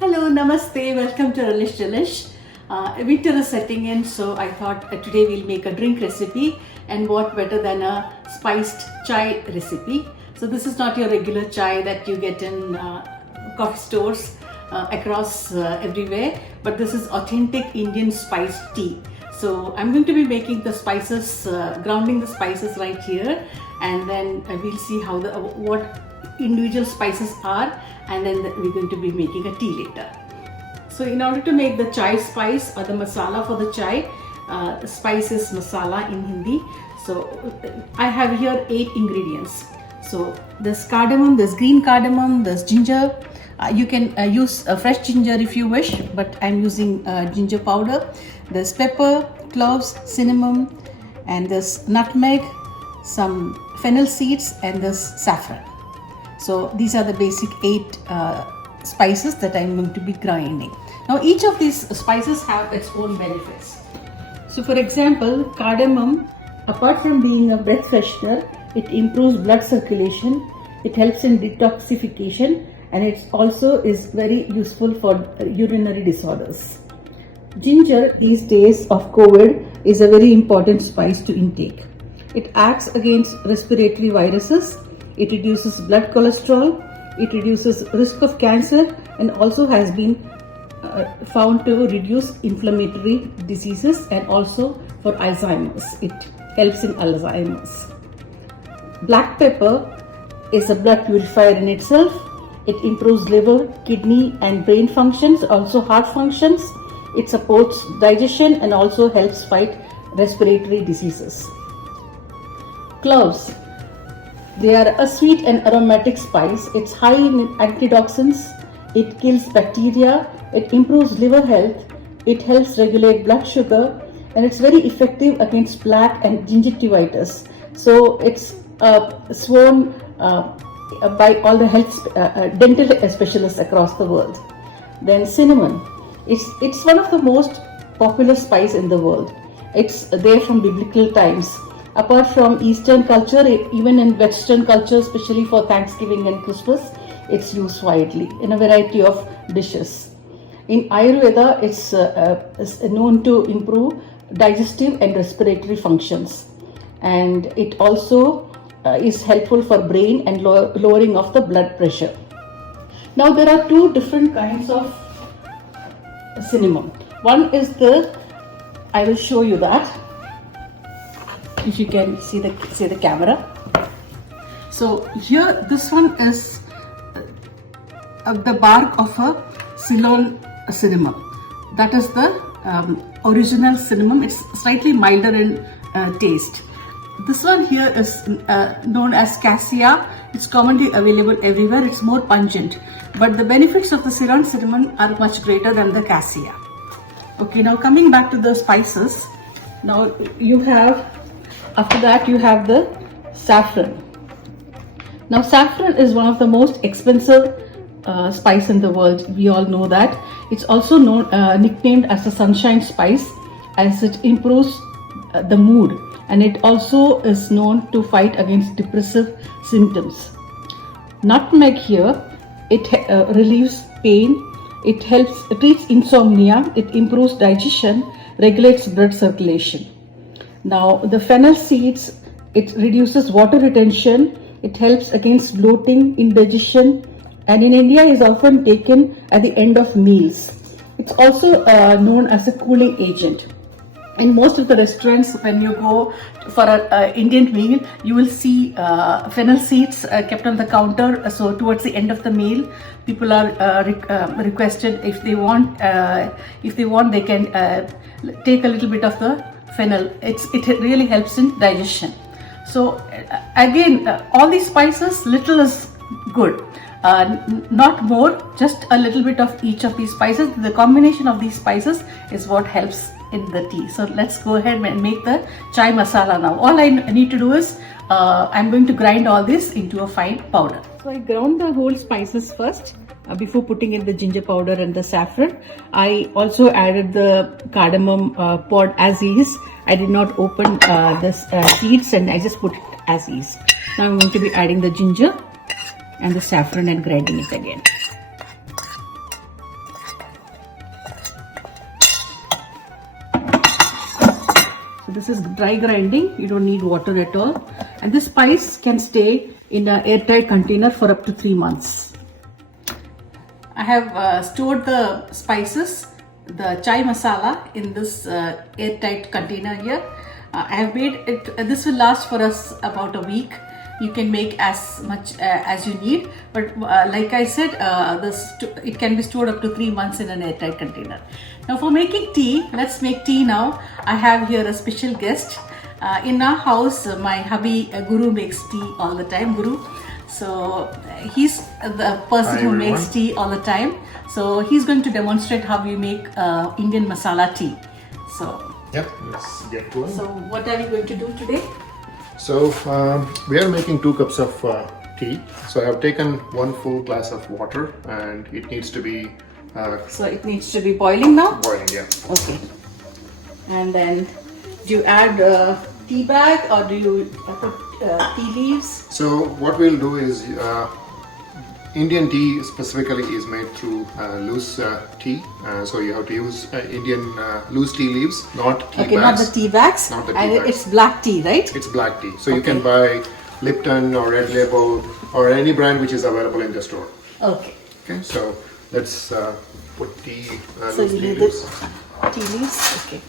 Hello, namaste, welcome to Relish Delish. Winter is setting in, so I thought today we'll make a drink recipe, and what better than a spiced chai recipe. So this is not your regular chai that you get in coffee stores across everywhere, but this is authentic Indian spiced tea. So I'm going to be making the spices, grounding the spices right here, and then we'll see how what individual spices are, and then we're going to be making a tea later. So in order to make the chai spice or the masala for the chai, spice is masala in Hindi. So I have here 8 ingredients. So there's cardamom, there's green cardamom, there's ginger. You can use fresh ginger if you wish, but I'm using ginger powder. There's pepper, cloves, cinnamon, and there's nutmeg, some fennel seeds, and there's saffron. So these are the basic 8 spices that I'm going to be grinding. Now each of these spices have its own benefits. So for example, cardamom, apart from being a breath freshener, it improves blood circulation, it helps in detoxification, and it also is very useful for urinary disorders. Ginger these days of COVID is a very important spice to intake. It acts against respiratory viruses. It reduces blood cholesterol, it reduces risk of cancer, and also has been found to reduce inflammatory diseases and also for Alzheimer's. It helps in Alzheimer's. Black pepper is a blood purifier in itself. It improves liver, kidney and brain functions, also heart functions. It supports digestion and also helps fight respiratory diseases. Cloves. They are a sweet and aromatic spice. It's high in antioxidants. It kills bacteria. It improves liver health. It helps regulate blood sugar, and it's very effective against plaque and gingivitis. So it's sworn by all the health dental specialists across the world. Then cinnamon. It's one of the most popular spice in the world. It's there from biblical times. Apart from Eastern culture, even in Western culture, especially for Thanksgiving and Christmas, it's used widely in a variety of dishes. In Ayurveda, it's known to improve digestive and respiratory functions, and it also is helpful for brain and lowering of the blood pressure. Now there are 2 different kinds of cinnamon. One is I will show you that. If you can see the camera. So here this one is the bark of a Ceylon cinnamon. That is the original cinnamon. It's slightly milder in taste. This one here is known as cassia. It's commonly available everywhere. It's more pungent, but the benefits of the Ceylon cinnamon are much greater than the cassia. Okay, now coming back to the spices. Now after that you have the saffron. Now saffron is one of the most expensive spice in the world. We all know that. It's also nicknamed as a sunshine spice, as it improves the mood, and it also is known to fight against depressive symptoms. Nutmeg here, it relieves pain, it treats insomnia, it improves digestion, regulates blood circulation. Now the fennel seeds, it reduces water retention, it helps against bloating, indigestion, and in India is often taken at the end of meals. It's also known as a cooling agent. In most of the restaurants, when you go for an Indian meal, you will see fennel seeds kept on the counter. So towards the end of the meal, people are requested, if they want they can take a little bit of the fennel. It really helps in digestion. So again, all these spices, little is good, not more, just a little bit of each of these spices. The combination of these spices is what helps in the tea. So let's go ahead and make the chai masala now. All I need to do is I'm going to grind all this into a fine powder. So I ground the whole spices first before putting in the ginger powder and the saffron. I also added the cardamom pod as is. I did not open the seeds, and I just put it as is. Now I'm going to be adding the ginger and the saffron and grinding it again. this is dry grinding. You don't need water at all. And this spice can stay in an airtight container for up to 3 months. I have stored the spices, the chai masala, in this airtight container here. I have made it, this will last for us about a week. You can make as much as you need, but like I said, it can be stored up to 3 months in an airtight container. Now for making tea, let's make tea now. I have here a special guest. In our house, my hubby Guru makes tea all the time, Guru. So he's the person who makes tea all the time. So he's going to demonstrate how you make Indian masala tea. So yep, let's get going. So what are you going to do today? So we are making 2 cups of tea. So I have taken 1 full glass of water, and it needs to be so it needs to be boiling now? Boiling, yeah. Okay. And then do you add tea bag, or do you put tea leaves? So what we'll do is Indian tea specifically is made through loose tea. So you have to use Indian loose tea leaves, not tea bags. Okay, not the tea bags. Not the tea and bags. It's black tea, right? It's black tea. So you can buy Lipton or Red Label or any brand which is available in the store. Okay. Okay, so let's put tea, So loose you tea need leaves. the tea leaves. Okay.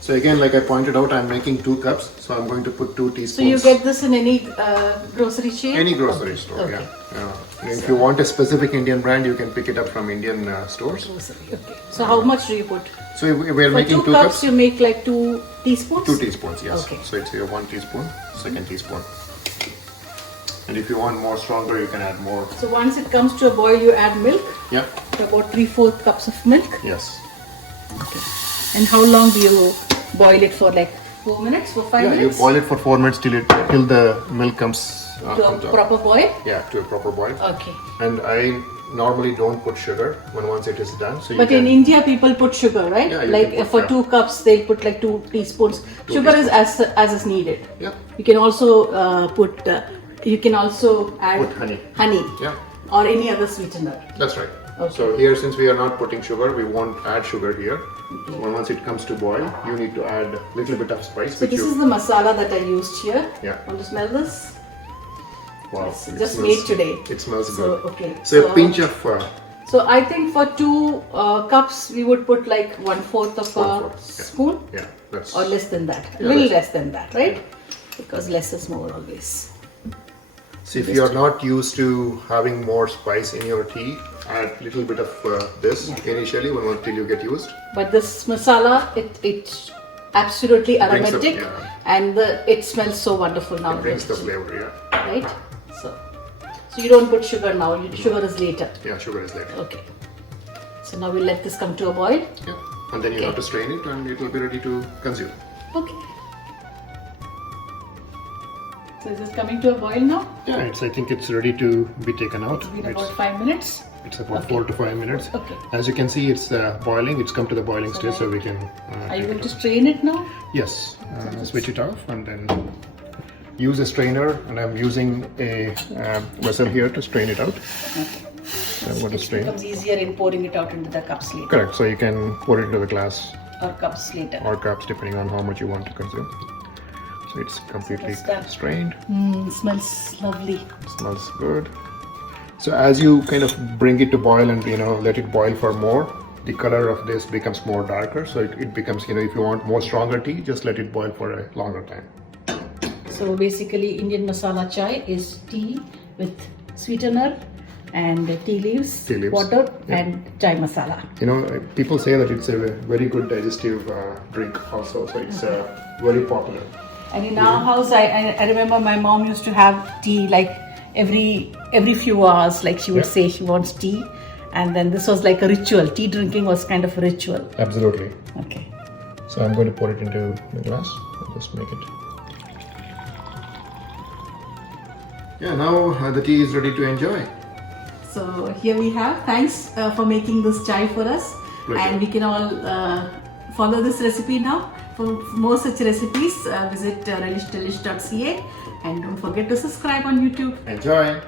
So again, like I pointed out, I'm making 2 cups. So I'm going to put 2 teaspoons. So you get this in any grocery chain? Any grocery store, Okay. yeah. And if you want a specific Indian brand, you can pick it up from Indian stores. Grocery. Okay. So how much do you put? So we're For making 2 2 cups, cups. you make like 2 teaspoons? 2 teaspoons, yes. Okay. So it's your 1 teaspoon, second teaspoon. And if you want more stronger, you can add more. So once it comes to a boil, you add milk. Yeah. About 3/4 cups of milk. Yes. Okay. And how long do you boil it for? Like 4 minutes, for 5 Yeah, minutes? you boil it for 4 minutes till the milk comes To a proper boil? Yeah, to a proper boil. Okay. And I normally don't put sugar once it is done. So you But can, in India, people put sugar, right? Yeah, you like can put, for yeah. 2 cups, they'll put like 2 teaspoons. Sugar is as is needed. Yeah. You can also put. You can also add Put honey. honey. Yeah. Or any other sweetener. That's right. Okay. So here, since we are not putting sugar, we won't add sugar here. So once it comes to boil, you need to add a little bit of spice. So this is the masala that I used here. Yeah. Want to smell this? Wow. It's it just smells- made today. It smells So, good. okay. So a pinch of So I think for 2 cups, we would put like 1/4 of a 1/4, yeah. spoon. yeah, that's Or less than that. A Yeah, little that's- less than that, right? Because less is more always. So if you are not used to having more spice in your tea, add a little bit of this initially until you get used. But this masala, it's absolutely brings the- aromatic, yeah. and it smells so wonderful now. It brings the flavor, yeah. Right? So you don't put sugar now. Sugar is later. Yeah, sugar is later. Okay. So now we'll let this come to a boil. Yeah. And then you have to strain it and it will be ready to consume. Okay. So is this coming to a boil now? Yeah, I think it's ready to be taken out. It's been about 5 minutes. It's about 4 to 5 minutes. Okay. As you can see, it's boiling. It's come to the boiling stage, so we can. Are you going to strain it now? Yes. Switch it off and then use a strainer. And I'm using a vessel here to strain it out. So I'm going to It strain. becomes easier in pouring it out into the cups later. Correct. So you can pour it into the glass Or cups later. or cups depending on how much you want to consume. So it's completely that's done. strained. Smells lovely. Smells good. So as you kind of bring it to boil and let it boil for more, the color of this becomes more darker. So it becomes if you want more stronger tea, just let it boil for a longer time. So basically, Indian masala chai is tea with sweetener and tea leaves, water, and chai masala. People say that it's a very good digestive drink also. So it's very popular. And in our house, I remember my mom used to have tea like every few hours. Like she would say she wants tea, and then this was like a ritual. Tea drinking was kind of a ritual. Absolutely. Okay. So I'm going to pour it into the glass. I'll just make it. Yeah, now the tea is ready to enjoy. So here we have. Thanks for making this chai for us. Pleasure. And we can all follow this recipe now. For more such recipes, visit relishdelish.ca, and don't forget to subscribe on YouTube. Enjoy.